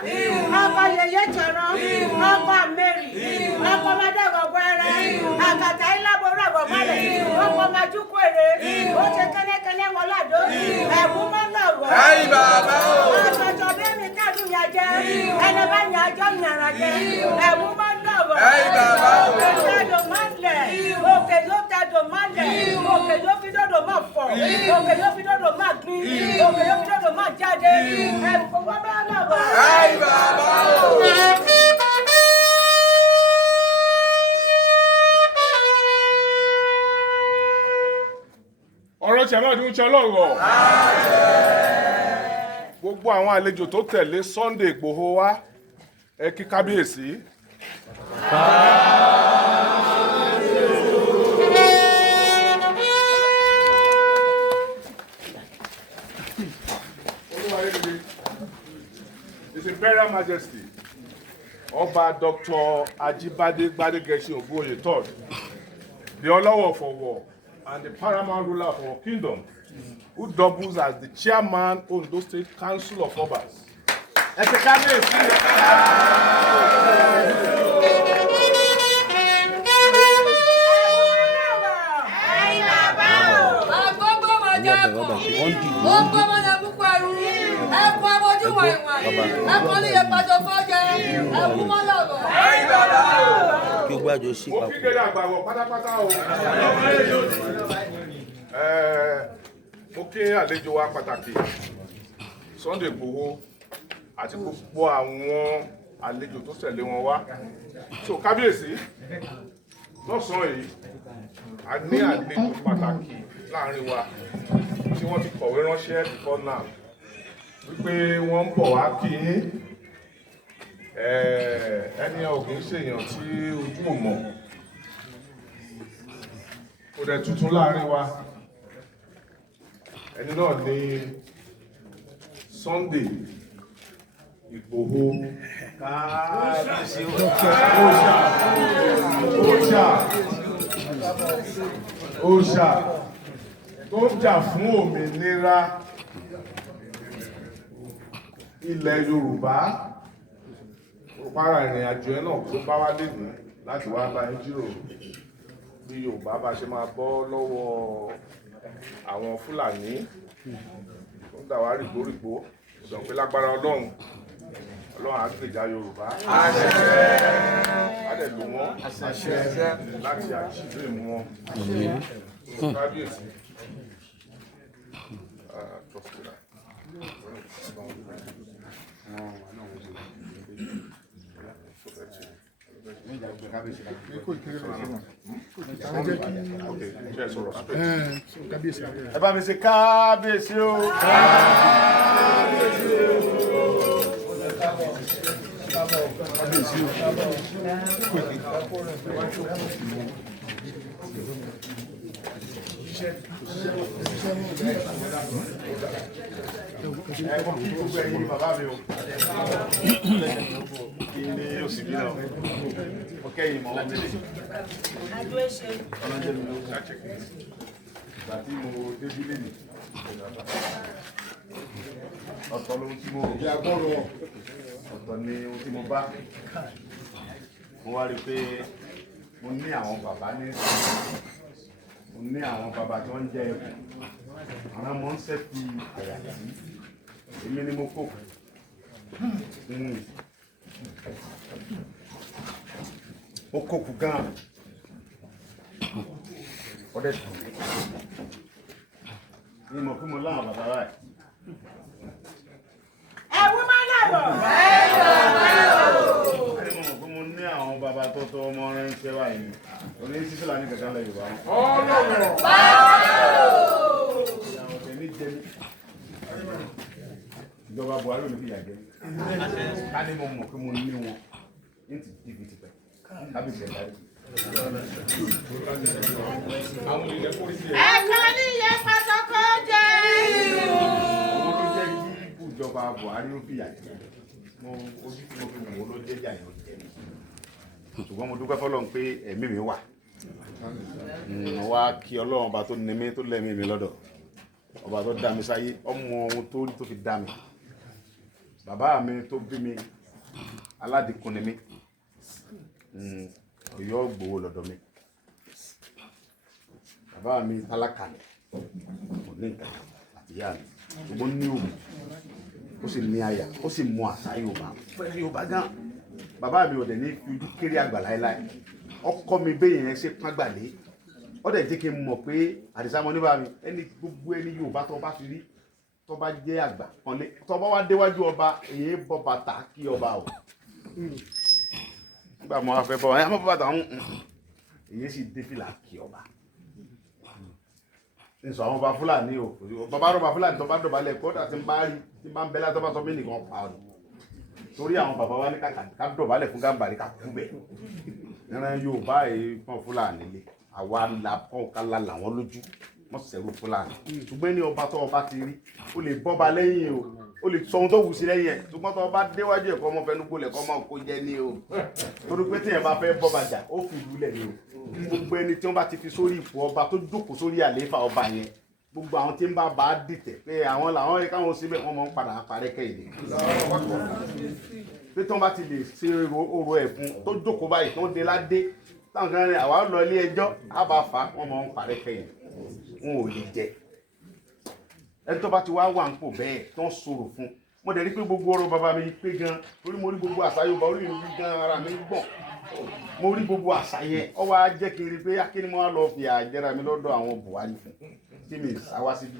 ọkọ yeye tọrọ ọkọ mary ọkọ mọdọgọ gbẹrẹ àgàtà ìlàbọrọ àgbọmọlẹ ọkọ májúkú èrè ó ṣe kẹ́nẹ́kẹ́nẹ́ wọn ládò ẹ̀wù mọ́lọ́wọ́ ọ̀tọ̀tọ̀ bẹ́ẹ̀ mi kádùn yà jẹ́ ẹni bá yà jọ yàrá jẹ́ ẹ̀wù mọ́lọ́wọ́ òkè tẹ̀dọ̀ mọ́lẹ̀ òkè ló tẹ̀dọ̀ mọ́lẹ̀ òkè ló fi dọ́dọ̀ mọ́ fọ̀ òkè ló fi dọ́dọ̀ mọ́ gbin òkè ló fi dọ́dọ̀ mọ́ jáde ẹ̀wù kò wọ́n bá lọ́wọ́. ọ̀rọ̀ tí ọlọ́run ń ṣe ọlọ́rọ̀ gbogbo àwọn àlejò tó tẹ̀lé Sunday Igboho wá ẹ kí kábíyèsí. His Imperial Majesty Ọba Dr. Ajibade Gbadegesin Ogoye III, the Olowo of Owo and the paramount ruler of our kingdom, who doubles as the chairman of Ondo State Council of Obas. Mo kí kéde àgbàwọ̀ pátápátá o. Mo kí àlejò wa pàtàkì Sunday Igboho àti gbogbo àwọn àlejò tó tẹ̀lé wọn wá. So kábíyèsí lọ́sàn-án yìí a ní àlejò pàtàkì láàrin wa tí wọ́n ti kọ̀wé ránṣẹ́ before now wípé wọ́n ń bọ̀ wá kí yín. Ẹni ọ̀gbìn ṣèyàn tí ojú ò mọ̀ kò dẹ̀ tuntun láàrin wa. Ẹni náà ni Sunday Igboho òòṣà tó ń jà fún òmìnira ilẹ̀ Yorùbá. Para ìrìn àjò ẹ náà tó bá wá lè ní láti wá bá yín jíròrò bí Yorùbá bá ṣe máa bọ́ lọ́wọ́ àwọn Fúlàní tó ń dà wá rìgbòrìgbò ìdàn pé lágbára Ọlọ́run á gbèjà Yorùbá á dẹ̀ lò wọ́n láti àṣìlè mú wọn. Kábíyèsí ẹ bá mi ṣe kábíyèsí o. Gbogbo ẹ̀yin bàbá mi o kí ni yóò sì bí náà mo kẹ́yìn mọ́ wọn méjì ọlọ́jẹ́ mi ló ìgbà tí mo débí lẹ́nu ọ̀tọ̀ lóhun tí mo ọ̀tọ̀ ni ohun tí mo bá mo wá rí pé mo ní àwọn bàbá ní mo ní àwọn bàbá tí wọ́n ń jẹ ẹkùn àwọn ọmọ ń sẹ́fì àyà sí èmi ni mo kó ó kókù gan ọdẹ tó ní mo fún mo láwọn bàbá rẹ. ẹ̀wù máa ń làbọ̀. ẹni mo mọ̀ pé mo ní àwọn bàbá tó tó ọmọ rẹ ń ṣe wáyé ni oní sísè lánìí kankan lẹ Yorùbá wọn. Ìjọba Buhari ò ní fi yà jẹ ká ní mo mọ̀ pé mo ní wọn ní ti dìbì tipẹ́ kábíyèsí ẹ̀dá yìí. ẹ̀ka níye pátákó jẹ́. Owó ló jẹ́ kí ìjọba Buhari ó fi yà jẹ ojú tí mo fi wò ó ló jẹ́ jà yóò jẹ ṣùgbọ́n mo dúpẹ́ fọlọ́run pé ẹ̀mí mi wà wá kí Ọlọ́run ọba tó ní mi tó lẹ́mí mi lọ́dọ̀ ọba tó dá mi sáyé ọmọ ohun tó rí tó fi dá mi bàbá mi tó bí mi aládìkún ni mí Ọ̀yọ́ gbowó lọ́dọ̀ mi bàbá mi tálákà ni kò ní nǹkan àti ìyá mi gbogbo ní òun ó sì ní àyà ó sì mú àṣà Yorùbá pẹ̀lú Yorùbá gan bàbá mi ò dẹ̀ ní fi ojú kéré àgbà láéláé ọkọ mi bẹ́ẹ̀ yẹn ṣe pàgbàlé ó dẹ̀ jẹ́ kí n mọ̀ pé Àdìsá mọ́ níbà mi ẹni gbogbo ẹni Yorùbá tó bá fi rí tó bá jẹ́ àgbà kan lé tó bá wá déwájú ọba èyí bọ́ bàtà kí ọba o nígbà mo wá fẹ́ bọ́ ẹ mọ́ bọ́ bàtà èyí sì dé fìlà kí ọba nsọ àwọn ọba Fúlàní o bàbá rọba Fúlàní tó bá dọ̀bálẹ̀ kódà tí n bá rí tí n bá ń bẹ látọ́ bá sọ mí nìkan pa ọ́ torí àwọn bàbá wa ní ká dọ̀bálẹ̀ fún Gàmbàrí ká kú bẹ̀ ẹran Yorùbá yìí fún Fúlàní lé àwa la kọ́ ká la làwọn lójú wọ́n sẹ̀rù Fúlàní ṣùgbọ́n ní ọba tó ọba ti rí ó lè bọ́ba lẹ́yìn o ó lè sọ ohun tó wù sí lẹ́yìn ẹ̀ ṣùgbọ́n tó ọba déwájú ẹ̀kọ́ ọmọ fẹnu gbólẹ̀ kọ́ máa kó jẹ́ ní o torí pé tí ẹ̀ bá fẹ́ bọ́ba jà ó fi ìlú lẹ̀ ní o gbogbo ẹni tí wọ́n bá ti fi sórí ipò ọba tó jókòó sórí àlééfà ọba yẹn gbogbo àwọn tí ń bá bá dìtẹ̀ pé àwọn làwọn ẹ̀ káwọn síbẹ̀ wọ́n máa ń padà parẹ́kẹ́ ìdè pé tí wọ́n bá ti lè ṣe orò ẹ̀fún tó jókòó báyìí tó ń de ládé táwọn kan rẹ̀ àwa lọ ilé ẹjọ́ á bá fà á wọ́n máa ń parẹ́kẹ́ ìdè wọn ò lè jẹ ẹni tó bá ti wá wà ń pò bẹ́ẹ̀ tó ń sọ̀rọ̀ fún mo dẹ̀ rí pé gbogbo ọ̀rọ̀ bàbá mi pé gan torí mo rí gbogbo àṣà Yorùbá orí mi gan ara mi gbọ̀n mo rí gbogbo àṣà yẹn ọ wá jẹ́ kí n rí pé akíní mo wá lọ fi àjẹrà mi lọ́dọ̀ àwọn Buhari fún tí mi sáwá síbi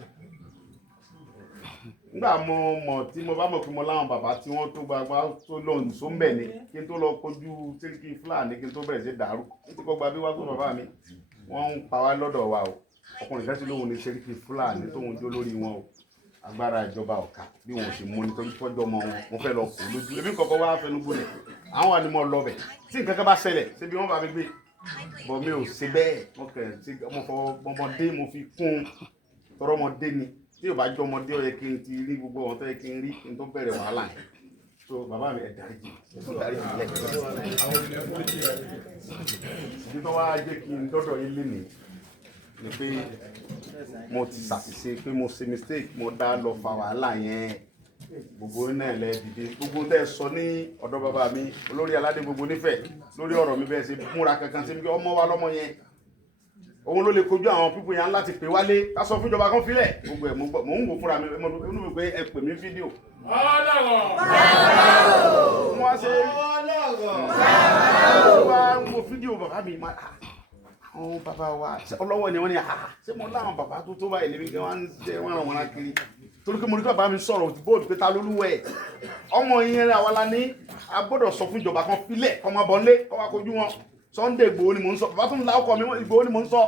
nígbà mo mọ̀ tí mo bá mọ̀ pé mo láwọn bàbá tí wọ́n tó gbagba tó lọ nìṣó ń bẹ̀ ni kí n tó lọ kojú Sẹ́ríkì Fúlàní kí n tó bẹ̀rẹ̀ sí dàrú tí kò gba bí wá tó bàbá mi wọ́n ń pa wá lọ́dọ̀ wa o ọkùnrin kan sí lóhun ní Sẹ́ríkì Fúlàní tóhun jó lórí wọn o agbára ìjọba ọ̀ka bí wọn sì mú nítorí tọ́jú ọmọ wọn mo fẹ́ lọ kó lójú èmi kọ̀ọ̀kan wá fẹnu gbólẹ̀ àwọn wà ní mo lọ bẹ̀ tí nǹkan kan bá ṣẹlẹ̀ ṣebí wọ́n bá mi gbé bọ̀ mi ò ṣe bẹ́ẹ̀ mo fọ ọmọdé mo fi kún tọrọ ọmọdé ni tí ò bá jọ ọmọdé ó yẹ kí n ti rí gbogbo ọ̀hún tó yẹ kí n rí kí n tó bẹ̀rẹ̀ wàhálà yẹn so bàbá mi ẹ̀ dáríjì ìdí tó wá jẹ́ kí n dọ́dọ̀ yín lénìí ni pé mo ti ṣàṣìṣe pé mo ṣe mistake mo dá lọ fa wàhálà yẹn gbogbo náà lẹ dìde gbogbo tẹ́ sọ ní ọ̀dọ̀ bàbá mi olórí aládé gbogbo nífẹ̀ẹ́ lórí ọ̀rọ̀ mi bẹ́ẹ̀ ṣe múra kankan sí mi ọmọ wa lọ́mọ yẹn òun ló lè kojú àwọn pípọ̀ yẹn láti pè wálé ká sọ fún ìjọba kan fílẹ̀ gbogbo ẹ̀ mò ń wò fúnra mi inú mi pé ẹ pè mí fídíò. wọ́n ṣe wọ́n wo fídíò bàbá mi máa àwọn bàbá wa ọlọ́wọ́ ni wọ́n ní ṣé mo láwọn bàbá tó tó báyìí níbi kí wọ́n ràn wọ́n kiri torí pé mo ní kí bàbá mi sọ̀rọ̀ bóòdù pé ta lólúwẹ̀ ọmọ yẹn rẹ̀ àwa la ní a gbọ́dọ̀ sọ fún ìjọba kan fílẹ̀ kọ́ máa bọ̀ nílé kọ́ wá kojú wọn Sunday Igboho ni mò ń sọ bàbá tó ń la ọkọ mi Igboho ni mò ń sọ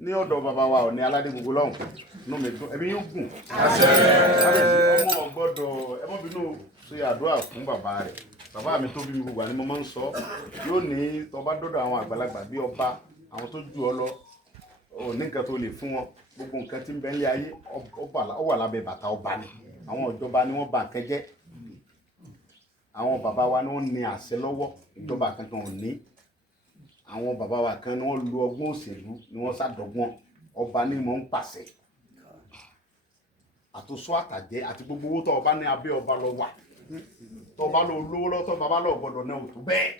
ní ọ̀dọ̀ bàbá wa ò ní aládé gbogbo lọ́hùn inú mi dùn ẹ̀mí yóò gùn ọmọ ọgbọ́dọ̀ ẹ mọ́ bínú ṣe àdúrà fún bàbá rẹ̀ bàbá mi tó bí mi gbogbo àní mo máa ń sọ yóò ní tó bá dọ́dọ̀ àwọn àgbàlagbà bí ọba àwọn tó jù ọ lọ ò ní nǹkan tó lè fún wọn gbogbo nǹkan tí ń bẹ nílé ayé ó wà lábẹ́ bàtà ọba ni àwọn ìjọba ni wọ́n bà nǹkan jẹ́ àwọn bàbá wa ni wọ́n ní àṣẹ lọ́wọ́ ìjọba kankan ò ní àwọn bàbá wa kan ni wọ́n lu ọgbọ́n òṣèlú ni wọ́n ṣàdọ́gbọ́n ọba ni mò ń pàṣẹ àtúnṣe àtàjẹ àti gbogbo owó tó ọba ní abẹ́ ọba lọ wà tó ọba lọ lówó lọ́tọ̀ bàbá lọ gbọ́dọ̀ náà tó bẹ́ẹ̀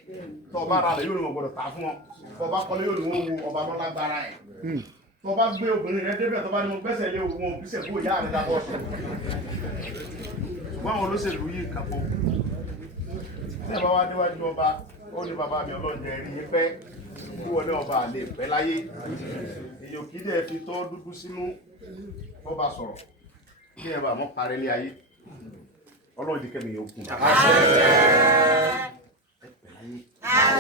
tó ọba ara rẹ̀ yóò ní wọn gbọ́dọ̀ tà fún wọn tó ọba kọ́lé yóò ní wọn wo ọba lọ́lágbára ẹ̀ tó ọba gbé obìnrin rẹ̀ débẹ̀ tó ọba ní mo gbẹ́sẹ̀ lé wọn òbíṣẹ̀ kó ìyá rẹ̀ dábọ̀ sọ ṣùgbọ́n àwọn olóṣèlú yìí kàn pọ̀ tí ẹ bá wá níwájú ọba ó ní bàbá mi ọlọ́jẹ̀ rí i pẹ́ kí wọlé ọba àlè pẹ́ láyé èyí ò kí dẹ̀ fi tọ́ dúdú sínú ọba sọ̀rọ̀ kí ẹ bá mọ́ parí ilé ayé ọlọ́run di kẹ́mi yóò kún ẹ pẹ́ láyé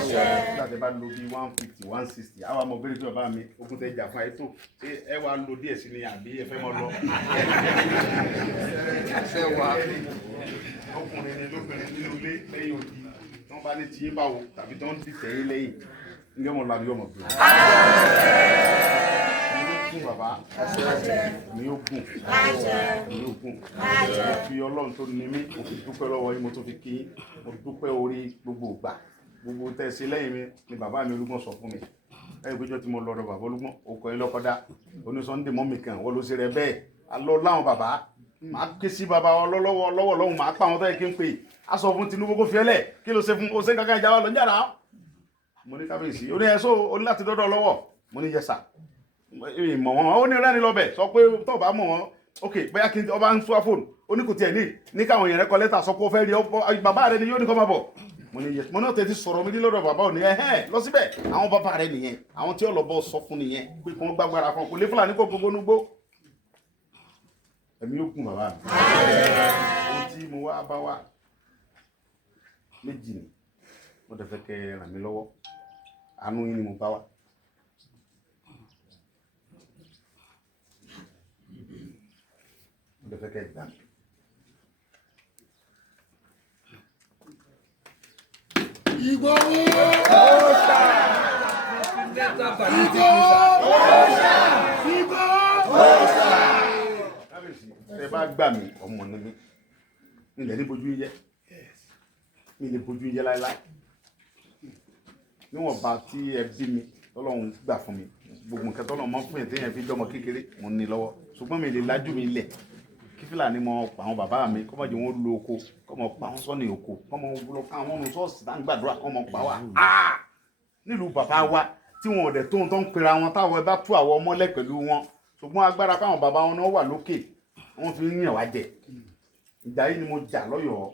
nígbàtẹ́ bá lo bí 150 160 àwọn ọmọ bẹ́rẹ̀ tí bàbá mi ogun tẹ́ jà fún ayé tó ṣé ẹ wá lo díẹ̀ sí ni àbí ẹ fẹ́ mọ́ lọ ọkùnrin ni lóbìnrin nínú ilé lẹ́yìn òdì wọ́n bá ní tiyín báwo tàbí tó ń dìtẹ̀ yín lẹ́yìn ní ọmọ làbí ọmọ bí ní bàbá ní ogun ní ogun fi ọlọ́run tó ní mí mo fi dúpẹ́ lọ́wọ́ yín mo tó fi kí yín mo dúpẹ́ orí gbogbo ìgbà gbogbo tẹ́ sí lẹ́yìn mi ni bàbá mi Olúgbọ́n sọ fún mi ẹ̀yìn péjọ tí mo lọ́dọ̀ bàbá Olúgbọ́n okọ̀ yín lọ́kọ́dá oní Sunday mọ́mì kan wọ́n ló ṣe rẹ bẹ́ẹ̀ alọ́ láwọn bàbá màá ké sí bàbá lọ́wọ́ lọ́hùn màá pa àwọn tó yẹ kí n pè á sọ fún Tinubu kó fi ẹlẹ̀ kí ló ṣe fún o ṣe kankan ìjà wa lọ ń jàrá mo ní kábíyèsí ó ní ẹ̀sọ́ ó ní láti dọ́dọ̀ lọ́wọ́ mo ní yẹsà ìmọ̀ wọn ó ní rẹ́ni lọ́bẹ̀ sọ pé tó bá mọ̀ wọn ok bóyá kí ọba ń sọ fóònù ó ní kò tiẹ̀ ní káwọn èèyàn rẹ kọ lẹ́tà sọ pé ó fẹ́ rí bàbá rẹ ni yóò ní kọ́ máa bọ̀ mo ní yẹsà mo ní ọ̀tẹ̀ ti sọ̀rọ̀ mi ní lọ́dọ̀ bàbá ò ní ẹ̀hẹ́n lọ síbẹ̀ àwọn bàbá rẹ nìyẹn àwọn tí ọlọ́bọ sọ fún nìyẹn pé kí wọ́n gbàgbára kan kò lé Fúlàní kó gbogbo nugbó ẹ̀mí yóò kún bàbá mi ohun tí mo wá bá wà méjì ni mo dẹ̀ fẹ́ kẹ́ ràn mí lọ́wọ́ àánú yín ni mo bá wà. Mo dẹ̀ fẹ́ kẹ́ gbà mí. Ìgbòho òòṣà Ìgbòho òòṣà. Kábíyèsí ẹ bá gbà mí ọmọ ní mi ilẹ̀ ní bojú yẹ mi lè bojú yẹ láéláé níwọ̀nba tí ẹ bí mi tọ́lọ́run gbà fún mi gbogbo nǹkan tọ́lọ́run mọ́ fún yẹn téèyàn fi jọmọ kékeré mo ní lọ́wọ́ ṣùgbọ́n mi lè lájú mi lẹ̀ kí Fúlàní mọ pa àwọn bàbá mi kọ́ mọ̀ jẹ́ wọ́n lo oko kọ́ mọ̀ pa wọ́n sọ́ni oko kọ́ mọ̀ lọ ká àwọn ọmọ ṣọ́ọ̀ṣì tá ń gbàdúrà kọ́ mọ̀ pa wá nílùú bàbá wa tí wọn ò dẹ̀ tó ń tán pera wọn táwọn ẹ bá tú àwọn ọmọlẹ̀ pẹ̀lú wọn ṣùgbọ́n agbára káwọn bàbá wọn náà wà lókè wọ́n fi ń yàn wá jẹ ìjà yìí ni mo jà lọ́yọ̀ọ́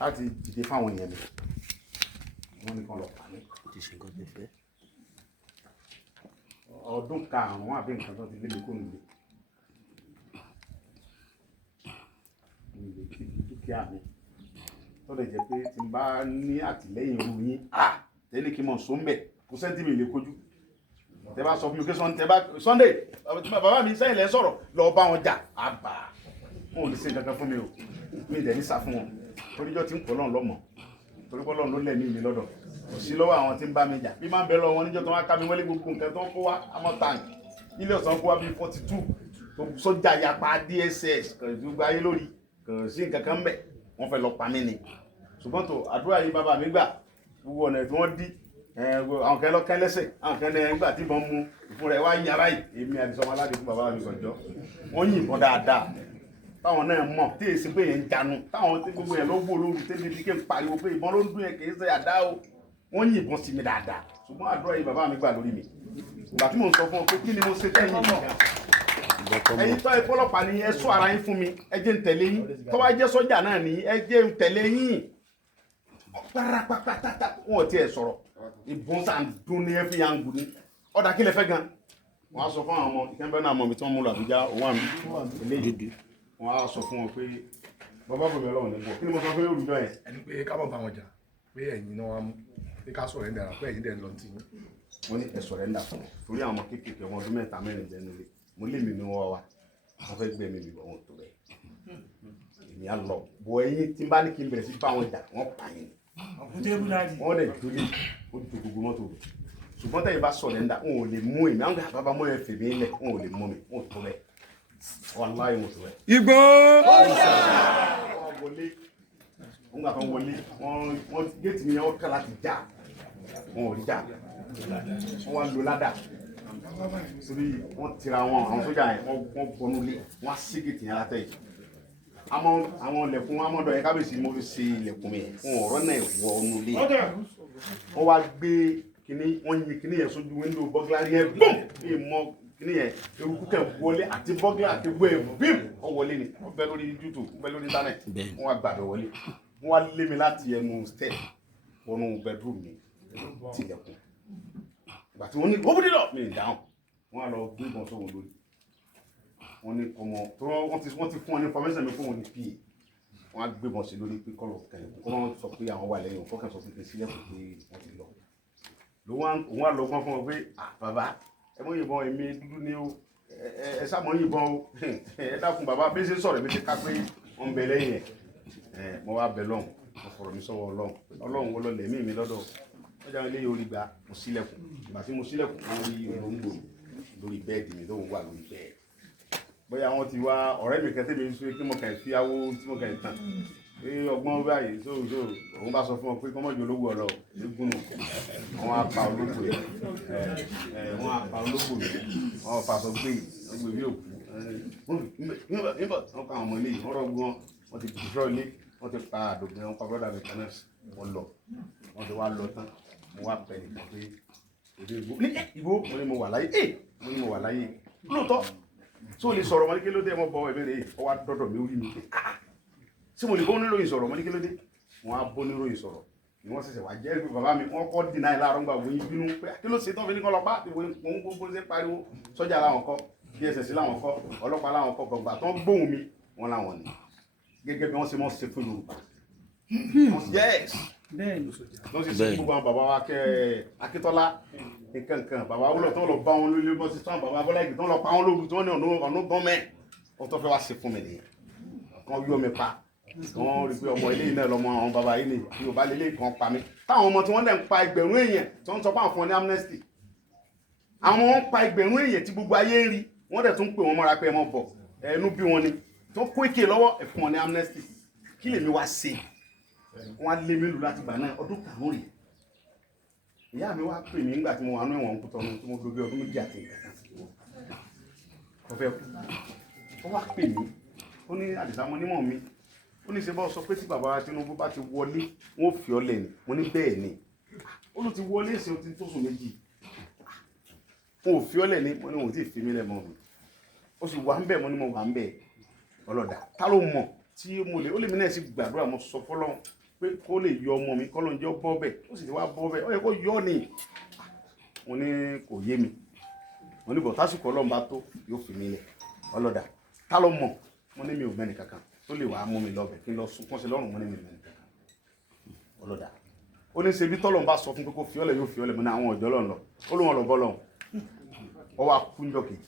láti dìde fáwọn èèyàn mi wọ́n ní kan lọ pa mí. ọdún karùn-ún àbí nǹkan tó ti lé mi kó nílé dúkìá mi tó lè jẹ́ pé tí n bá ní àtìlẹ́yìn irú yín tẹ́lẹ̀ kí n mọ̀ sóńbẹ̀ kò sẹ́ńtì mi lè kojú tẹ́ bá sọ fún mi pé Sunday bàbá mi sẹ́yìn lẹ́ sọ̀rọ̀ lọ bá wọn jà àbà wọn ò lè ṣe kankan fún mi o mi ì dẹ̀ ní sá fún wọn toríjọ́ tí ń pọ̀ lọ́n lọ́mọ torí pọ́ lọ́n ló lẹ̀ ní mi lọ́dọ̀ kò sí lọ́wọ́ àwọn tí ń bá mi jà bí máa ń bẹ lọ wọn níjọ́ tó wá ká mi wọlé gbogbo nǹkan tó ń kó wá àmọ́ tàǹkì ilé ọ̀sán kó wá bí 42 tó sọ́jà yapa DSS gbogbo ayé lórí kò sí nǹkan kan bẹ̀ wọ́n fẹ́ lọ pa mí ni ṣùgbọ́n tó àdúrà yìí bàbá mi gbà gbogbo ọ̀nà tí wọ́n dí àwọn kan lọ́kàn lẹ́sẹ̀ àwọn kan nígbà tí ìbọn mú ìfún rẹ̀ wá yàrá yìí èmi àdìsọ́mọ aládé fún bàbá mi sọ̀jọ́ wọ́n yìnbọn dáadáa táwọn náà mọ̀ tí èsì pé yẹn ń janu táwọn tí gbogbo yẹn ló gbó lóru tẹ́lẹ̀ tí kí n pariwo pé ìbọn ló ń dún yẹn kì í ṣe àdá o wọ́n yìnbọn sí mi dáadáa ṣùgbọ́n àdúrà yìí bàbá mi gbà lórí mi ìgbà tí mò ń sọ fún ọ pé kí ni mo ṣe tẹ́yìn nìkan ẹ̀yin tó ẹ pọ́lọ́pàá ni ẹ sọ ara yín fún mi ẹ jẹ́ ń tẹ̀lé yín tó bá jẹ́ sọ́jà náà ni ẹ jẹ́ ń tẹ̀lé yín pátápátá wọn ò tiẹ̀ sọ̀rọ̀ ìbọn sàn dún ní ẹ fi yàn gùn ní ọ̀dà kí lẹ fẹ́ gan wọn á sọ fún àwọn ọmọ ìkẹ́ńbẹ́ náà mọ̀ mi tí wọ́n mú lọ Àbújá òun àmì eléyìí wọn á sọ fún wọn pé bàbá bòmí Ọlọ́run ní bọ̀ kí ni mo sọ fún yóò rújọ yẹn. ẹni pé ká bọ̀ bá wọn jà pé ẹ̀yin náà wá mú pé ká sọ̀rọ̀ ẹ̀ dára pé ẹ̀yin dẹ̀ ń lọ tí yín. wọ́n ní ẹ̀sọ̀ rẹ̀ ń dà fún wọn torí àwọn ọmọ kéékèèké wọn ọdún 3 4 jẹ́ nílé mo lé mi ní wọ́n wá wọ́n fẹ́ gbé mi mi bọ̀ wọn tó bẹ́ẹ̀ èmi á lọ bọ̀ ẹ̀yin tí n bá ní kí n bẹ̀rẹ̀ sí bá wọn jà wọ́n pa yín wọ́n dẹ̀ dúlé ó ju gbogbo mọ́tò rẹ̀ ṣùgbọ́n tẹ̀yìn bá sọ̀rọ̀ ẹ̀ ń dà wọn ò lè mú èmi àwọn bàbá mọ́ ẹ fèmí lẹ̀ wọn ò lè mú mi wọn ò tó bẹ́ẹ̀ wàláyé wọn tó bẹ́ẹ̀. Ìgbò wọlé wọn gbà kan wọlé wọn géètì mi wọn kà láti já wọn ò rí já wọn wá lo ládà sórí wọn tira wọn àwọn sójà yẹn wọn bọnú lé wọn á sí géètì yẹn látẹ̀ yìí àwọn ilẹ̀kùn amọ́dọ̀ yẹn kábíyèsí mo fi ṣe ilẹ̀kùn mi yẹn wọn ọ̀rọ̀ náà wọ ọnú lé wọn wá gbé kíní wọn yin kíní yẹn sójú wíńdò bọ́gílárì yẹn bọ́m bí mọ kíní yẹn eruku kẹ wọlé àti bọ́gílà àti gbé bím ọ wọlé ni wọn bẹ lórí YouTube wọn bẹ lórí internet wọn wá gbàgbé wọlé wọn wá lé mi láti ẹnu step wọnú bedroom mi tilẹ̀kùn ìgbà tí wọn ní ó bú dídọ̀ mi dáhùn wọn á lọ gbé ìbọn sóhun lórí wọn ní ọmọ tó wọn ti fún ọ ní information mi fún wọn ní pa wọn á gbé ìbọn sí lórí pé kọlọ kẹlẹ kó wọn sọ pé àwọn wà lẹ́yìn òun fọkàn sọ pé kí n sílẹ̀ pé wọn ti lọ òun á lọ gbọ́n fún ọ pé bàbá ẹ mọ yìnbọn èmi dúdú ní o ẹ sá mọ yìnbọn o ẹ dákun bàbá bí ṣe sọ̀rọ̀ mi ti ká pé wọn bẹ lẹ́yìn ẹ mo wá bẹ lọ́hùn mo fọ̀rọ̀ mi sọ́wọ́ Ọlọ́run wo lọlẹ mí mi lọ́dọ̀ ọjà ilé yìí orí gba mo ṣílẹ̀kùn ìgbà tí mo ṣílẹ̀kùn wọn rí olóńgbò lórí bẹ́ẹ̀dì mi lóun wà lórí bẹ́ẹ̀ bóyá wọn ti wá ọ̀rẹ́ mi kẹtẹ mi sọ pé mo kàn fi awó tí mo kàn tàn pé ọgbọ́n báyìí so òun bá sọ fún ọ pé kọ́mọ́jọ ológun ọ̀rọ̀ eégún nù wọn á pa ológun yẹn wọn á pa ológun yẹn wọn ò fàṣọ gbé ọgbẹ bí òkú nígbà wọn kọ àwọn ọmọ ilé yìí wọn rọgbọn wọn ti dìfrọ ilé wọn ti pa àdògbìn wọn pa brọdà mi kan náà wọn lọ wọn ti wá lọ tán mo wá pẹ nìkan pé èdè ìbò ní ìbò mo ní mo wà láyé mo ní mo wà láyé lóòótọ́ tí o lè sọ̀rọ̀ mọ́ ní kí ló dé mo bọ ìbéèrè yìí ọwọ́ dọ́dọ̀ mi ó rí mi pé tí mo lè bọ́ oníròyìn sọ̀rọ̀ mọ́ ní kí ló dé wọn á bọ́ oníròyìn sọ̀rọ̀ ni wọ́n ṣẹ̀ṣẹ̀ wá jẹ́ pé bàbá mi wọ́n kọ́ dínà ìlàrọ̀ ńgbà wọ́n yín bínú pé kí ló ṣe tán fi ní kọ́ lọ pa ìwé òun gbogbo ṣe pariwo sọ́jà láwọn kọ́ DSS láwọn kọ́ ọlọ́pàá láwọn kọ́ gbọ̀ngbà tó ń gbóhùn mi wọn láwọn ni gẹ́gẹ́ bí wọ́n ṣe mọ́ ṣe fún Yorùbá yes lọ́n sì ṣe gbogbo àwọn bàbá wa kẹ́ Akíntọ́lá nǹkan bàbá wúlọ̀ tó lọ bá wọn lólé bọ́ sí tán bàbá Bọ́lá Ìgè tó lọ pa wọn lóru tó ní ọ̀nà gọ́mẹ̀ wọ́n tó fẹ́ wá ṣe fún mi nìyẹn kan yọ mi pa wọ́n rí pé ọmọ ilé iná lọmọ àwọn bàbá yìí ni Yorùbá lélẹ̀ kan pa mí táwọn ọmọ tí wọ́n dẹ̀ ń pa ẹgbẹ̀rún èèyàn tí wọ́n sọ pé àwọn fún ọ ní amnesty àwọn wọn pa ẹgbẹ̀rún èèyàn tí gbogbo ayé ń rí wọ́n dẹ̀ tún pè wọ́n mọ́ra pé ẹ mọ́ bọ̀ ẹnu bí wọn ni tó kó èké lọ́wọ́ ẹ fún wọn ní amnesty kí lèmi wá ṣe wọ́n á lé mi lù láti gbà náà ọdún karùn-ún rèé ìyá mi wá pè mí nígbà tí mo wà nú ẹ̀wọ̀n Kútọ̀nù tí mo gbé ọdún méjì àti ọ̀fẹ́ ó wá pè mí ó ní Àdìsá mo nímọ̀ mi ó ní ṣe bá sọ pé tí bàbá Tinubu bá ti wọlé wọn ò fi ọlẹ̀ ni mo ní bẹ́ẹ̀ ni ó ló ti wọlé ṣe ti tó sùn méjì wọn ò fi ọlẹ̀ ni mo ní wọn ò tí ì fi mí lẹ̀ mọ́ mi ó sì wà ń bẹ̀ mo ní mo wà ń bẹ̀ ọlọ́dà ta ló mọ̀ tí mo lè ó lè mí náà sì gbàdúrà mo sọ fọlọ́run pé kó lè yọ ọmọ mi kọ́lọ́n jẹ́ bọ́ bẹ̀ ó sì ti wá bọ́ bẹ̀ ó yẹ kó yọ ni mo ní kò yé mi mo ní bọ̀ tásìkò Ọlọ́run bá tó yóò fi mí lẹ̀ ọlọ́dà ta ló mọ̀ mo ní mi ò mẹ́ni kankan tó lè wàá mú mi lọ bẹ̀ kí n lọ sùn kọ́sẹ̀ lọ́rùn mo ní mi ò mẹ́ni kankan ọlọ́dà ó ní ṣe bí tọ́lọ́run bá sọ fún pé kó fi ọ́lẹ̀ yóò fi ọ́lẹ̀ mo ní àwọn ọ̀jọ́ lọ́n lọ ó lóun ọ̀lọ́ bọ́ lọ́hùn ọ wá kúnjọ́ kejì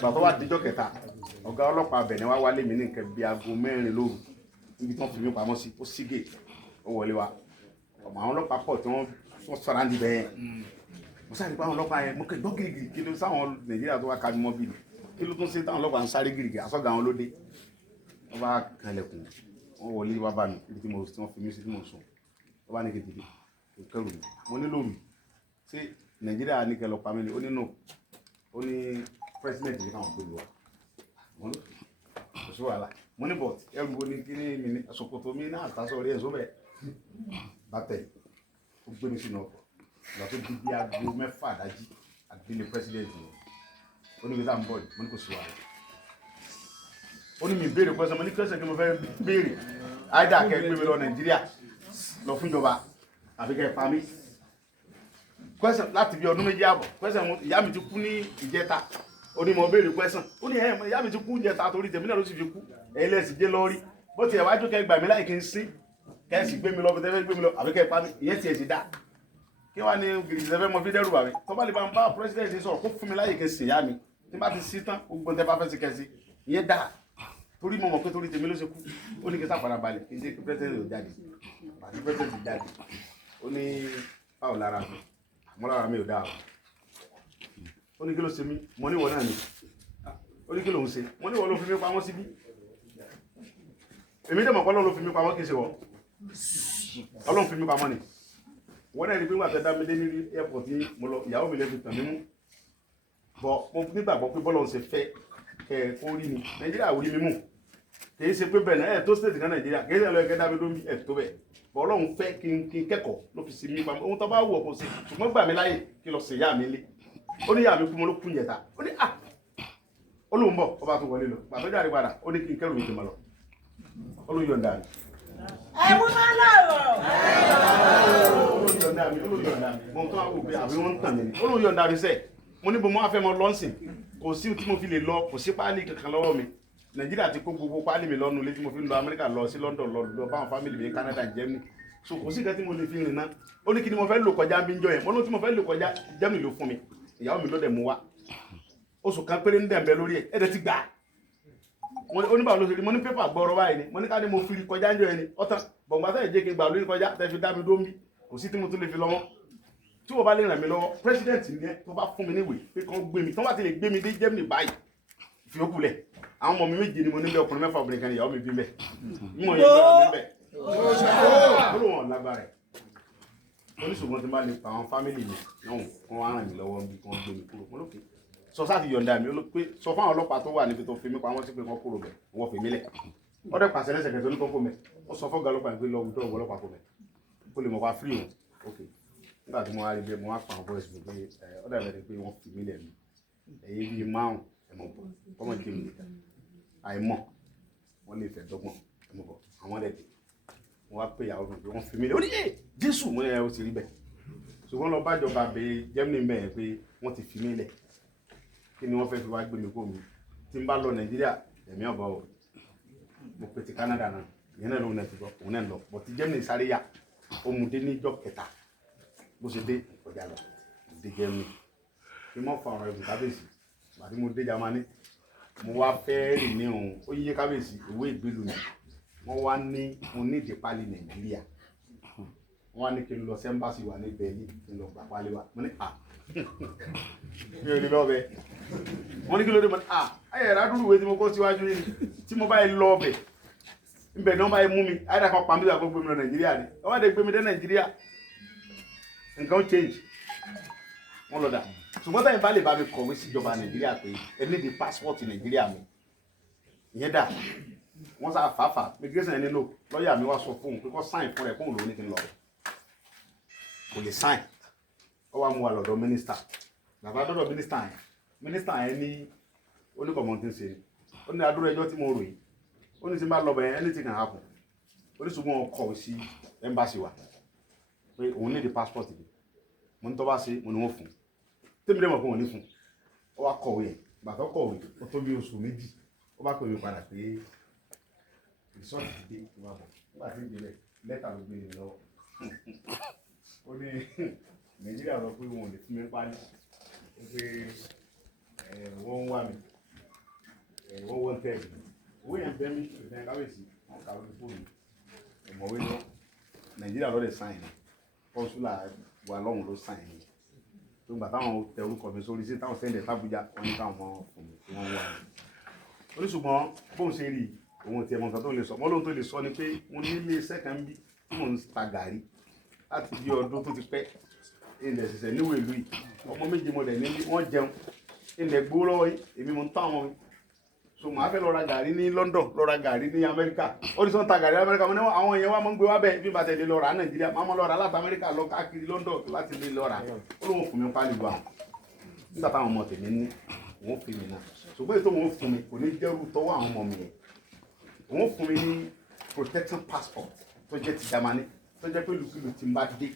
gbàtọ́ wá díjọ́ kẹta ọ̀gá ọlọ́pàá Benin wá wálé mi ní nǹkan bíi aago 4 lóru níbi tí wọ́n fi mí pamọ́ sí ó sí gate ó wọlé wa ọmọ àwọn ọlọ́pàá pọ̀ tí wọ́n sọ̀rọ̀ àǹdí bẹ́ẹ̀ mo sáré pé àwọn ọlọ́pàá yẹn mo kẹ́ gbọ́ gírígírí kí ló sáwọn Nàìjíríà tó wá ká mi mọ́ bíi kí ló tún ṣe táwọn ọlọ́pàá ń sáré gírígírí àsọ̀gà àwọn lóde wọ́n bá kanlẹ̀kùn wọ́n wọlé wá bá mi níbi tí wọ́n fi mí sí tí mo sùn wọ́n bá ní kejì kẹrù mi mo ní lóru ṣé Nàìjíríà ní kẹ lọ pa mí ni ó ní no ó ní president ní káwọn gbé mi wá kò sí wàhálà mo ní bọ̀t ẹrù wo ni kí ni mi ní ṣòkòtò mi náà àtàṣọ orí ẹ̀ṣọ́ bẹ́ẹ̀ bàtẹ̀ ó gbé mi sínú ọkọ̀ ìgbà tó di bí aago 6 àdájí àgbélé president ni ó ní gbèsè àmbọ̀ mo ní kò sí wàhálà ó ní mi béèrè pẹ́sẹ̀ mo ní kẹ́sẹ̀ kí mo fẹ́ béèrè àìdá kẹ́ gbé mi lọ Nàìjíríà lọ fún ìjọba àbí kẹ́ pa mí pẹ́sẹ̀ láti bí ọdún méjì àbọ̀ pẹ́sẹ̀ ìyá mi ti kú ní ìjẹta ó ní mo béèrè question ó ní ẹ̀ ìyá mi ti kú jẹta torí tèmi náà ló sì fi kú ẹ̀yin lẹ́sìn jẹ́ lọ́rí bó ti ẹ̀wájú kẹ́ gbà mí láì kí n sí kẹ́sì gbé mi lọ bí tẹ́fẹ́ gbé mi lọ àbí kẹ́ pa mí ìyẹn tiẹ̀ ti dá kí wàá ní gìrìgì tẹ́fẹ́ mọ fi dẹ́rù bà mí tó bá lè bá ń bá president sọ̀rọ̀ kó fún mi láyè kẹ́ sì yá mi tí bá ti sí tán gbogbo tẹ́ bá fẹ́ sí kẹ́ sí ìyẹn dá torí mo mọ̀ pé torí tèmi ló ṣe kú ó ní kí sá fara balẹ̀ kí n ṣe president ò jáde àti president jáde ó ní báwo lára mi àmọ́ lára mi ò dáa ó ní kí ló ṣe mí mo ní wọ́n náà ni ó ní kí ló ń ṣe mo ní wọ́n ló fi mí pamọ́ síbí èmi dẹ̀ mọ̀ pé Ọlọ́run ló fi mí pamọ́ kí n ṣe wọ́ Ọlọ́run fi mí pamọ́ ni wọ́n náà rí pé wàá fẹ́ dá mi dé ní airport ní mo lọ ìyàwó mi lẹ́bi tàn mí mú bọ̀ mo nígbàgbọ́ pé bọ́lọ̀ ń ṣe fẹ́ kẹ́ kó rí mi Nàìjíríà ò rí mi mú kì í ṣe pé bẹ́ẹ̀ náà ẹ̀ tó state kan Nàìjíríà kì í ṣe lọ́ọ́ ẹ̀kẹ́ dá mi dómi ẹ̀ tó bẹ́ẹ̀ bọ̀ Ọlọ́run fẹ́ kí n kẹ́kọ̀ọ́ ló fi sí mi pamọ́ ohun tó bá wù ọ́ kó ṣe ṣùgbọ́n gbà mí láyè kí lọ sí ìyá mi lé ó ní ìyá mi kú mo ló kú jẹta ó ní ó lóun bọ̀ ọba tó wọlé lọ bàbá jáde padà ó ní kí n kẹ́rù mi ti mọ̀ lọ ó ló yọ̀ǹda mi. ẹ̀wù máa lọ̀rọ̀. ó ló yọ̀ǹda mi mo tún àwọn òbí àbí wọ́n ń tàn mí ni ó ló yọ̀ǹda mi sẹ́ẹ̀ mo ní bo mo wá fẹ́ mọ lọ́nsìn kò sí tí mo fi lè lọ kò sí páálí kankan lọ́wọ́ mi Nàìjíríà ti kó gbogbo páálí mi lọ́nu ilé tí mo fi ń lọ Amẹ́ríkà lọ sí London lọ báwọn fámìlì mi ní Canada Germany so kò sí nǹkan tí mo lè fi rìn náà ó ní kí ni mo fẹ́ lò kọjá bí ń jọ yẹn mo ní tí mo fẹ́ lò kọjá Germany ló fún mi ìyàwó mi ló dẹ̀ mú wá oṣù kan péré ń dẹ̀mbẹ̀ lórí ẹ̀ ẹ̀dẹ̀ ti gbà oníbàá ló ṣe rí mo ní pépà gbọ́rọ̀ báyìí ni mo ní ká ní mo fi kọjá ń jọ yẹn ni ọ̀tán bọ̀ǹgbà tẹ̀ jẹ́ kí n gbà lórí kọjá tẹ̀ fi dá mi dóńbí kò sí tí mo tún lè fi lọ́wọ́ tí wọ́n bá lè ràn mí lọ́wọ́ president ni ẹ tó bá fún mi níwèé pé kàn gbé mi tó bá ti lè gbé mi dé Germany báyìí fi ó kulẹ̀ àwọn ọmọ mi méje ni mo nílé ọkùnrin 6 obìnrin kan ìyàwó mi bí mbẹ mo yẹ gbọ́dọ̀ mi bẹ ó lò wọ́n lágbára ẹ̀ oníṣòwò tí n bá lè pa àwọn fámìlì mi náà wọ́n á ràn mí lọ́wọ́ bí wọ́n gbé mi kúrò mo lókè sọ sáà ti yọ̀ǹda mi ó pé sọ fún àwọn ọlọ́pàá tó wà níbi tó fi mí pamọ́ sí pé wọ́n kúrò bẹ̀ wọ́n fi mí lẹ̀ ọdẹ pàṣẹ lẹ́sẹ̀kẹsẹ̀ tó ní kókó mẹ́ ó sọ fọ́gà ọlọ́pàá pé lọ́wọ́ tó ọlọ́pàá kó mẹ́ ó lè mọ̀ wá free o ok nígbà tí mo wá rí bẹ́ẹ̀ mo wá pa àwọn voice mi pé ọdẹ bẹ̀rẹ̀ pé wọ́n fi mí lẹ̀ mi èyí bíi márùn ẹ̀mọ̀ bọ̀ ọmọ jẹ́ mi nìkan àìmọ̀ wọ́n lè fẹ́ dọ́gbọ̀n ẹ̀mọ̀ bọ̀ àwọn ẹ̀dẹ̀ wọ́n wá pé ìyàwó mi pé wọ́n fi mí lẹ̀ ó ní yé Jésù mo ní ẹ̀ ó ti rí bẹ́ẹ̀ ṣùgbọ́n lọ bájọba bẹ Germany bẹ́ẹ̀ pé wọ́n ti fi mí lẹ̀ kí ni wọ́n fẹ́ fi wá gbé mi kó mi tí n bá lọ Nàìjíríà ẹ̀mí ọ̀bọ̀ o mo pe ti Canada náà ìyẹn náà lóun náà ti gbọ́ òun náà lọ bọ̀ ti Germany sáré yá òun dé níjọ́ kẹta bó ṣe dé ọjà lọ dé Germany kí n mọ̀ fa ọ̀rọ̀ ẹ̀bùn kábíyèsí àti mo dé Germany mo wá fẹ́ rìn ní òun ó yíyé kábíyèsí ìwé ìgbélú ni wọ́n wá ní mo ní ìdí pálí Nàìjíríà wọ́n wá ní kí n lọ sí ẹ́mbásì wa ní Berlin kí n lọ gbà pálí wa mo ní à mi ò ní lọ bẹ wọ́n ní kí ló dé mo ní à ayẹ̀ rádúrú ìwé tí mo kó síwájú yìí tí mo bá yẹ lọ bẹ̀ nbẹ̀ ní wọ́n bá yẹ mú mi ayé dàkọ̀ pàmí ìgbà gbogbo mi lọ Nàìjíríà ni wọ́n bá dé gbé mi dé Nàìjíríà nǹkan change wọ́n lọ dà ṣùgbọ́n táyìn bá lè bá mi kọ̀wé síjọba Nàìjíríà pé ẹ ní di passport Nàìjíríà mi ìyẹn dà wọ́n sá fàáfà migration ẹni lò lọ́ọ̀yà mi wá sọ fún un pé kó sign fún rẹ̀ fóun lòún ní kí n lọ kò lè sign ó wá mú wa lọ́dọ̀ mínísítà bàbá dọ́dọ̀ mínísítà yẹn ní oníkọ̀mọ́ tí ń ṣe ó ní adúrú ẹjọ́ tí mo rò yìí ó ní tí n bá lọ bẹ̀rẹ̀ anything can happen oníṣùgbọ́n wọn kọ̀wé sí embassy wa pé òun ní di passport bi mo ní tó bá ṣe mo ní wọ́n fún tèmi dẹ́mọ̀ fún wọn ní fún ó wá kọ̀wé yẹn bàtọ́ kọ̀wé ó tó bí oṣù méjì ó bá pè mí padà pé ìsọ́ọ̀tì ti dé ìwà bọ̀ nígbà tí ìdílé lẹ́tà ló gbé mi lọ́wọ́ ó ní Nàìjíríà sọ pé wọn ò lè fún mi pálí pé wọ́n ń wá mi wọ́n wọ́n tẹ̀ mí owó yẹn bẹ́ mi ìfẹ́ kábíyèsí wọn kà lórí fóònù ìmọ̀wé lọ Nàìjíríà lọ́dẹ̀ sáìn kọ́nsúlà wà lọ́hùn ló sáìn tó gbà táwọn tẹ orúkọ mi sórí sí táwọn sẹ́ńdẹ̀ tábújá wọn ní káwọn fún mi tí wọ́n wà ní. oníṣùgbọ́n bóun ṣe rí òun tiẹ̀ mọ̀ nǹkan tó lè sọ mọ́ lóhun tó lè sọ ni pé mo ní ilé iṣẹ́ kan bí tí mò ń ta gàrí láti bí ọdún tó ti pẹ́ ilẹ̀ ṣẹ̀ṣẹ̀ níwèé ìlú yìí ọmọ méjì mo dẹ̀ ní wọ́n jẹun ilẹ̀ gbó lọ́wọ́ yìí èmi mo ń tán àwọn so màá fẹ́ lọ ra gàrí ní London lọ ra gàrí ní Amẹ́ríkà ó ní sọ́n ta gàrí Amẹ́ríkà mo ní àwọn èèyàn wa máa ń gbé wá bẹ́ẹ̀ bí bàtẹ̀ lè lọ rà Nàìjíríà máa mọ́ lọ rà láti Amẹ́ríkà lọ káàkiri London láti lè lọ rà ó lóun fún mi pálí wa nígbà táwọn ọmọ tèmi ní wọ́n fi mi náà ṣùgbọ́n ètò wọn fún mi kò ní jẹ́rú tọwọ́ àwọn ọmọ mi yẹn wọ́n fún mi ní protection passport tó jẹ́ ti Germany tó jẹ́ pé lùkìlù tí n bá dé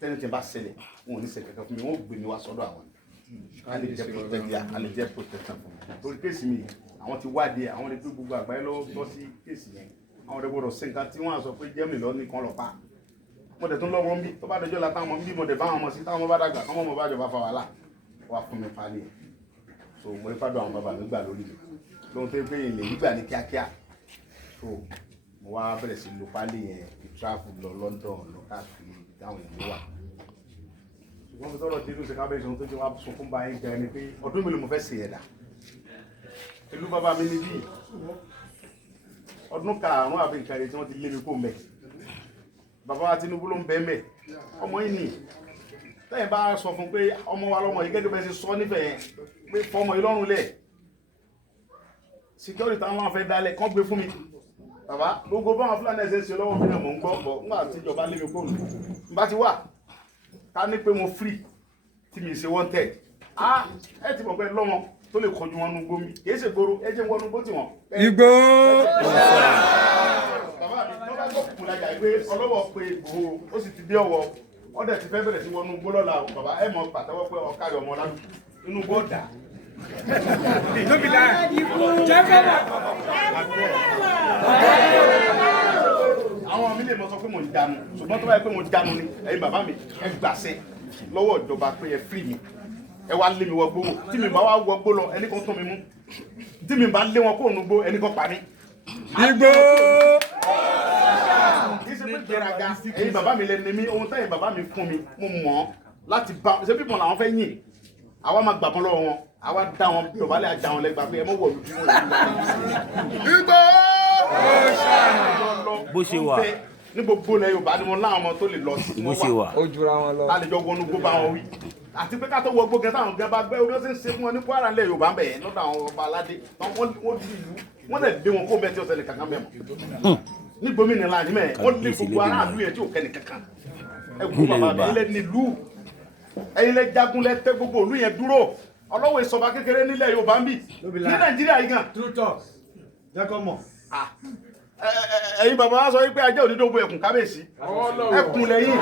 tẹ́ni tí n bá ṣẹlẹ̀ wọn ò ní ṣe kankan fún mi wọ́n gbé mi wá sọ́dọ̀ àwọn a lè jẹ́ protection fún mi torí kéèsì mi àwọn ti wádìí àwọn lè gbé gbogbo àgbáyé lọ́wọ́ bọ́ sí kéèsì yẹn àwọn lè gbọ́dọ̀ ṣe nǹkan tí wọ́n á sọ pé jẹ́mi lọ ní kan lọ pa mo dẹ̀ tún lọ́wọ́ ń bí tó bá dọjọ́ la táwọn ọmọ ń bí mo dẹ̀ bá àwọn ọmọ sí táwọn ọmọ bá dàgbà táwọn ọmọ bá jọba fa wàhálà wà fún mi pálí ẹ̀ so mo rí fádùn àwọn bàbá mi gbà lórí mi lóhun tó ń pè é lè nígbà ní kíákíá so mo wá bẹ̀rẹ̀ sí lo pálí yẹn travel lọ London lọ káàkiri táwọn èèyàn wà wọ́n fi tọ́rọ̀ tí inú ṣe kábẹ́ ìṣòro tó jẹ́ wá sọ fún báyìí gan ni pé ọdún mélòó mo fẹ́ ṣe ẹ̀dá ìlú bàbá mi níbí ọdún karùn-ún àbí nǹkan tí wọ́n ti lé mi kó mẹ́ bàbá wa Tinubu ló ń bẹ́ mẹ́ ọmọ yìí nì tẹ́yìn bá sọ fún pé ọmọ wa lọ́mọ yìí gẹ́gẹ́ bẹ́ẹ̀ ṣe sọ nífẹ̀ẹ́ yẹn pé fọmọ yìí lọ́rùn lẹ̀ security táwọn máa fẹ́ dálẹ̀ kán gbé fún mi bàbá gbogbo báwọn Fúlàní ẹ̀sẹ̀ ṣe lọ́wọ́ mi náà mò ń gbọ́ bọ̀ nígbà tí ìjọba lé mi kó mi bá ti wà ká ní pé mo free tí mi ṣe wanted ẹ ti mọ̀ pé lọ́mọ tó lè kọjú wọn nú gbómi kìí ṣe gbòòrò ẹ jẹ́ wọnú gbó tí wọ́n. Igbó. bàbá mi tó bá gbọ́ kùkù lajà ìwé ọlọ́wọ́ pé Ìgbòho ó sì ti dé ọwọ́ ọdẹ ti fẹ́ bẹ̀rẹ̀ sí wọnú gbó lọ́la bàbá ẹ mọ̀ pàtẹ́wọ́ pé ọ̀kárí ọmọ lánàá inú gbó dà. àwọn mi lè mọ sọ pé mo ń jánu ṣùgbọ́n tó bá yẹ pé mo jánu ni ẹ̀yin bàbá mi ẹ gbàṣẹ lọ́wọ́ ìjọba pé ẹ free mi ẹ wá lé mi wọ gbó tí mi bá wá wọ gbó lọ ẹnì kan tó mi mú tí mi bá lé wọn kó ònú gbó ẹnì kan pa mí. Igbó. kì í ṣe pé gbéraga ẹ̀yin bàbá mi lẹ́nu mi ohun táyìn bàbá mi fún mi mo mọ̀ láti bá ṣe bí mo làwọn fẹ́ yìn àwa máa gbàgbọ́n lọ́wọ́ wọn àwa dá wọn bí ọ̀bálẹ̀ àjà wọn lẹ́gbàá pé ẹ mọ̀ wọ̀ lójú wọn. Igbó. bó ṣe wà ní gbogbo ilẹ̀ Yorùbá ni mo láwọn ọmọ tó lè lọ sí wọn wà ó jura wọn lọ. a lè jọ wọnú gbó bá wọn wí àti pé ká tó wọ gbógan táwọn gan bá gbẹ orí ó sì ń ṣe fún wọn ní Kwara ilẹ̀ Yorùbá ń bẹ̀ yẹn lọ́dọ̀ àwọn ọba aládé wọ́n di ìlú wọ́n lè lé wọn kó bẹ́ẹ̀ tí ó ṣẹlẹ̀ kankan bẹ́ẹ̀ mọ́ ní gómìnà láàrin mẹ́ẹ̀ wọ́n lé gbogbo aráàlú yẹn tí ò kẹ́ni kankan ẹ̀gbọ́n bàbá mi ilẹ̀ nílùú ẹ̀yin lẹ jagun lẹ tẹ gbogbo ìlú yẹn dúró ọlọ́wọ́ ìsọba kékeré nílẹ̀ Yorùbá ń bì ní Nàìjíríà yìí gan. true talk jẹ́kọ̀ mọ̀. ẹ̀yin bàbá wa sọ wípé ajá òdìdó bo ẹkùn kábíyèsí ẹkùn lẹ́yìn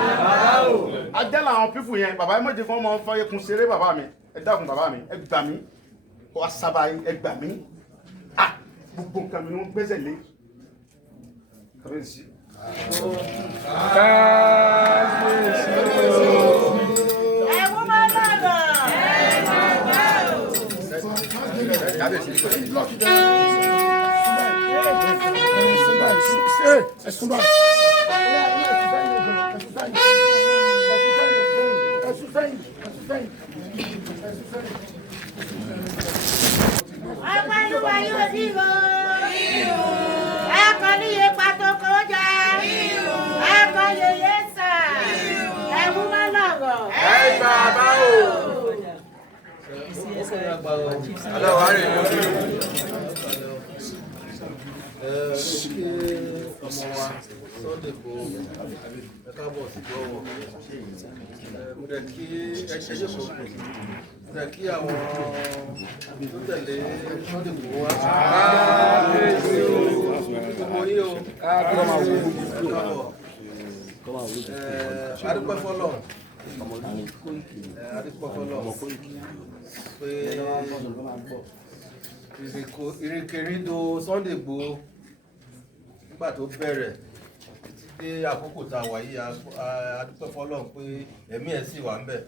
ajá làwọn pífù yẹn bàbá yẹn méje kan máa ń fọ ẹkùn ṣeré bàbá mi ẹ dákun bàbá mi ẹ gbà mí kó wá sábà ẹ gbà mí gbogbo nǹkan mi ni wọ́n gbẹ́sẹ̀ lé kábíyèsí. ẹ̀wọ̀n máa ń lọ́rọ̀. ọgbà ìlúwa yóò dìbò. ẹ̀kọ́ níye pàtó kó jẹ. ẹ̀kọ́ yeye sà. ẹ̀wọ̀n máa ń lọ́rọ̀. bàbá o. aláwọ̀ á rè é lórí. kí ọmọ wa Sunday kó ẹ káàbọ̀ sí gbọ́wọ́ mo dẹ̀ kí ẹṣẹ́ kò kù mo dẹ̀ kí àwọn tó tẹ̀lé Sunday kó wá gbogbo yín o káàbọ̀ adúpẹ́ fọlọ́ adúpẹ́ fọlọ́ pé ìrìnkèrindò Sunday Igboho nígbà tó bẹ̀rẹ̀ dé àkókò tá a wà yìí a dúpẹ́ fọ́lọ́run pé ẹ̀mí ẹ̀ sì wà ń bẹ̀.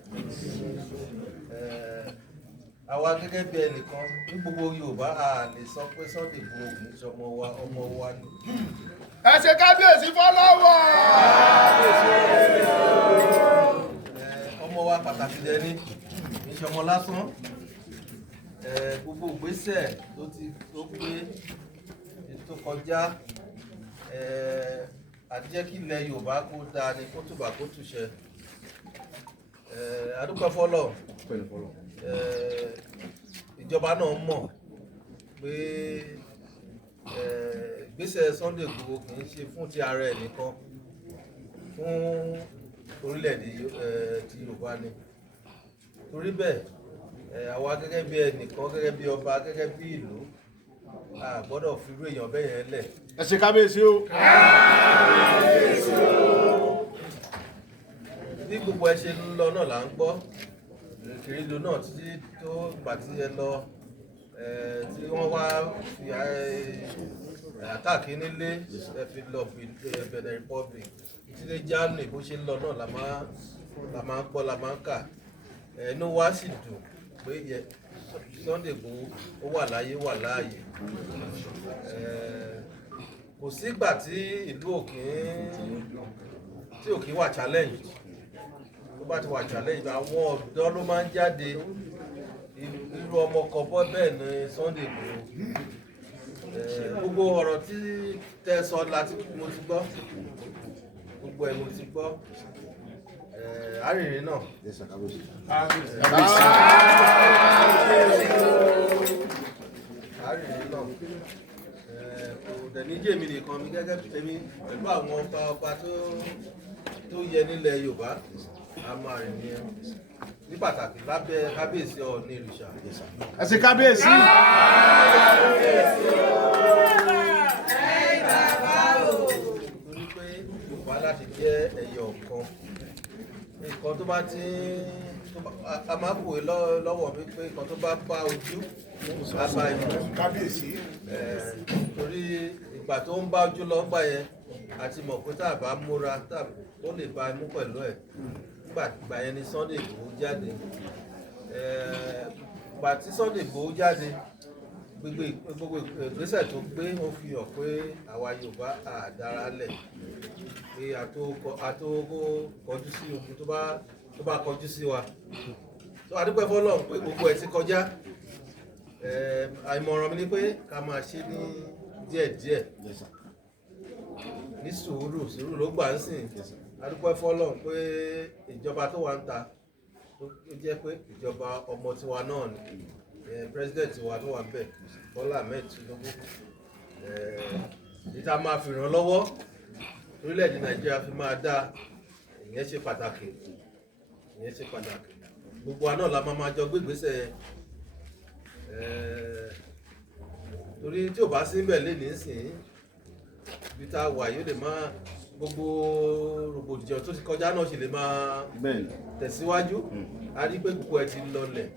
àwa gẹ́gẹ́ bí ẹnìkan ní gbogbo Yorùbá a lè sọ pé Sunday Igboho kì í ṣe ọmọ wa ni. ẹ ṣe kábíyèsí fọlọ́wọ́. ọmọ wa pàtàkì dẹni kì í ṣe ọmọ lásán. Gbogbo ìgbésẹ̀ tó gbé tó kọjá àdíjẹ́ kí ilẹ̀ Yorùbá kó dáa ní kó tùbà kó tùṣẹ. Adúpẹ́ fọ́lọ̀ ìjọba náà mọ̀ pé ìgbésẹ̀ Sunday Igboho kì í ṣe fún ti ara ẹ̀ nìkan fún orílẹ̀-èdè ti Yorùbá ni torí bẹ́ẹ̀ àwa gẹ́gẹ́ bí ẹnìkan gẹ́gẹ́ bí ọba gẹ́gẹ́ bí ìlú a gbọ́dọ̀ fi irú èèyàn bẹ́ẹ̀ yẹn lẹ̀. ẹ ṣe kábíyèsí o. bí gbogbo ẹ ṣe ń lọ náà là ń gbọ́ ìrìnkèrindò náà títí tó gbà tí ẹ lọ tí wọ́n wá fi àtàkì nílé ẹ fi lọ Benin Republic títí Germany bó ṣe ń lọ náà la máa ń gbọ́ la máa ń kà ẹnu wa sì dùn pé Sunday Igboho ó wà láyé wà láàyè kò sígbà tí ìlú òkè wà challenge tó bá ti wà challenge àwọn ọ̀dọ́ ló máa ń jáde irú ọmọ kan bọ́ bẹ́ẹ̀ ni Sunday Igboho gbogbo ọ̀rọ̀ tí tẹ́ sọ láti mo ti gbọ́ gbogbo ẹ̀ mo ti gbọ́ arìnrìn náà arìnrìn náà kò dẹ̀ ní jèmi nìkan mi gẹ́gẹ́ tèmi pẹ̀lú àwọn ọba tó yẹ nílẹ̀ Yorùbá a máa rìn ní ní pàtàkì lábẹ́ kábíyèsí Ọọ̀ni ìrìṣà. ẹ ṣe kábíyèsí. torí pé Yorùbá láti jẹ́ ẹ̀yọ̀ kan nǹkan tó bá ti a máa kòwé lọ́wọ́ mi pé nǹkan tó bá bá ojú a bá ìmọ̀ kábíyèsí. torí ìgbà tó ń bá ojú lọ gbà yẹn àti mọ̀ pé tá a bá múra ó lè bá imú pẹ̀lú ẹ̀ nígbà yẹn ni Sunday Igboho jáde ìgbà tí Sunday Igboho jáde gbogbo ìgbésẹ̀ tó gbé ó fi hàn pé àwa Yorùbá àdára lẹ̀ pé a tó kọjú sí ogun tó bá kọjú sí wa tó adúpẹ́ fọ́lọ́run pé gbogbo ẹ̀ ti kọjá àìmọ̀ràn mi ni pé ká máa ṣe ní díẹ̀díẹ̀ ní sùúrù ló gbà ń sìn adúpẹ́ fọ́lọ́run pé ìjọba tó wà ń ta ó jẹ́ pé ìjọba ọmọ tiwa náà ni president wa tó wà ń bẹ̀ Bọ́lá Ahmed Tinubu níta máa fi ràn lọ́wọ́ orílẹ̀-èdè Nàìjíríà fi máa dá ìyẹn ṣe pàtàkì gbogbo wa náà la máa jọ gbégbésẹ̀ torí tí ò bá sí bẹ̀ lé nísìnyí bí tá a wà yóò lè máa gbogbo rògbòdìyàn tó ti kọjá náà ṣe lè máa tẹ̀síwájú a rí pé gbogbo ẹ ti lọlẹ̀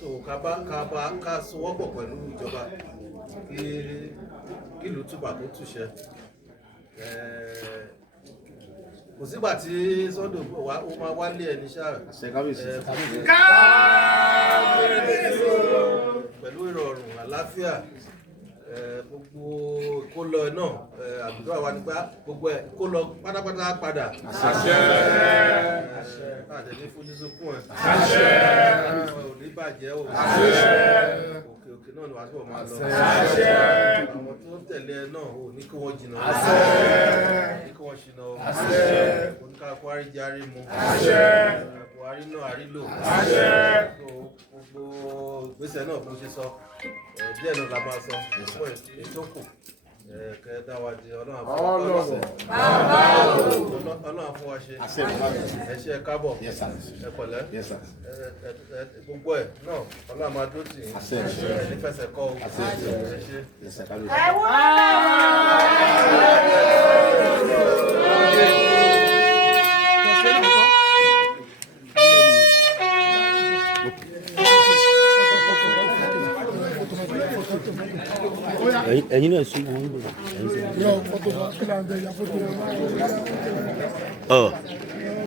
so ká sowọ́pọ̀ pẹ̀lú ìjọba kí ìlú túbà tó túṣẹ kò sígbà tí Sunday ó máa wálé ẹni ṣáà pẹ̀lú ìrọ̀rùn àlàáfíà gbogbo ìkólọ náà àdúrà wa nípa gbogbo ẹ̀ ìkólọ pátápátá padà àdẹ̀dẹ̀ fojú sunkún ẹ̀ ò ní bàjẹ́ òkè náà ni wàá tó máa lọ àwọn tó ń tẹ̀lé ẹ náà ò ní kí wọ́n jìnnà ní kí wọ́n ṣìnà oníkàkọ́ àríjárí mu Buhari náà àrílò gbogbo ìgbésẹ̀ náà bó ṣe sọ díẹ̀ náà la máa sọ fún ètò kù kẹta wa di Ọlọ́run fún wa ṣe ẹ ṣé káàbọ̀ ẹ pẹ̀lẹ́ gbogbo ẹ̀ náà Ọlọ́run máa dúró tì í nífẹsẹ̀ kọ́ o ẹ ṣé. ẹ̀yin náà sún wọn gbọ́dọ̀.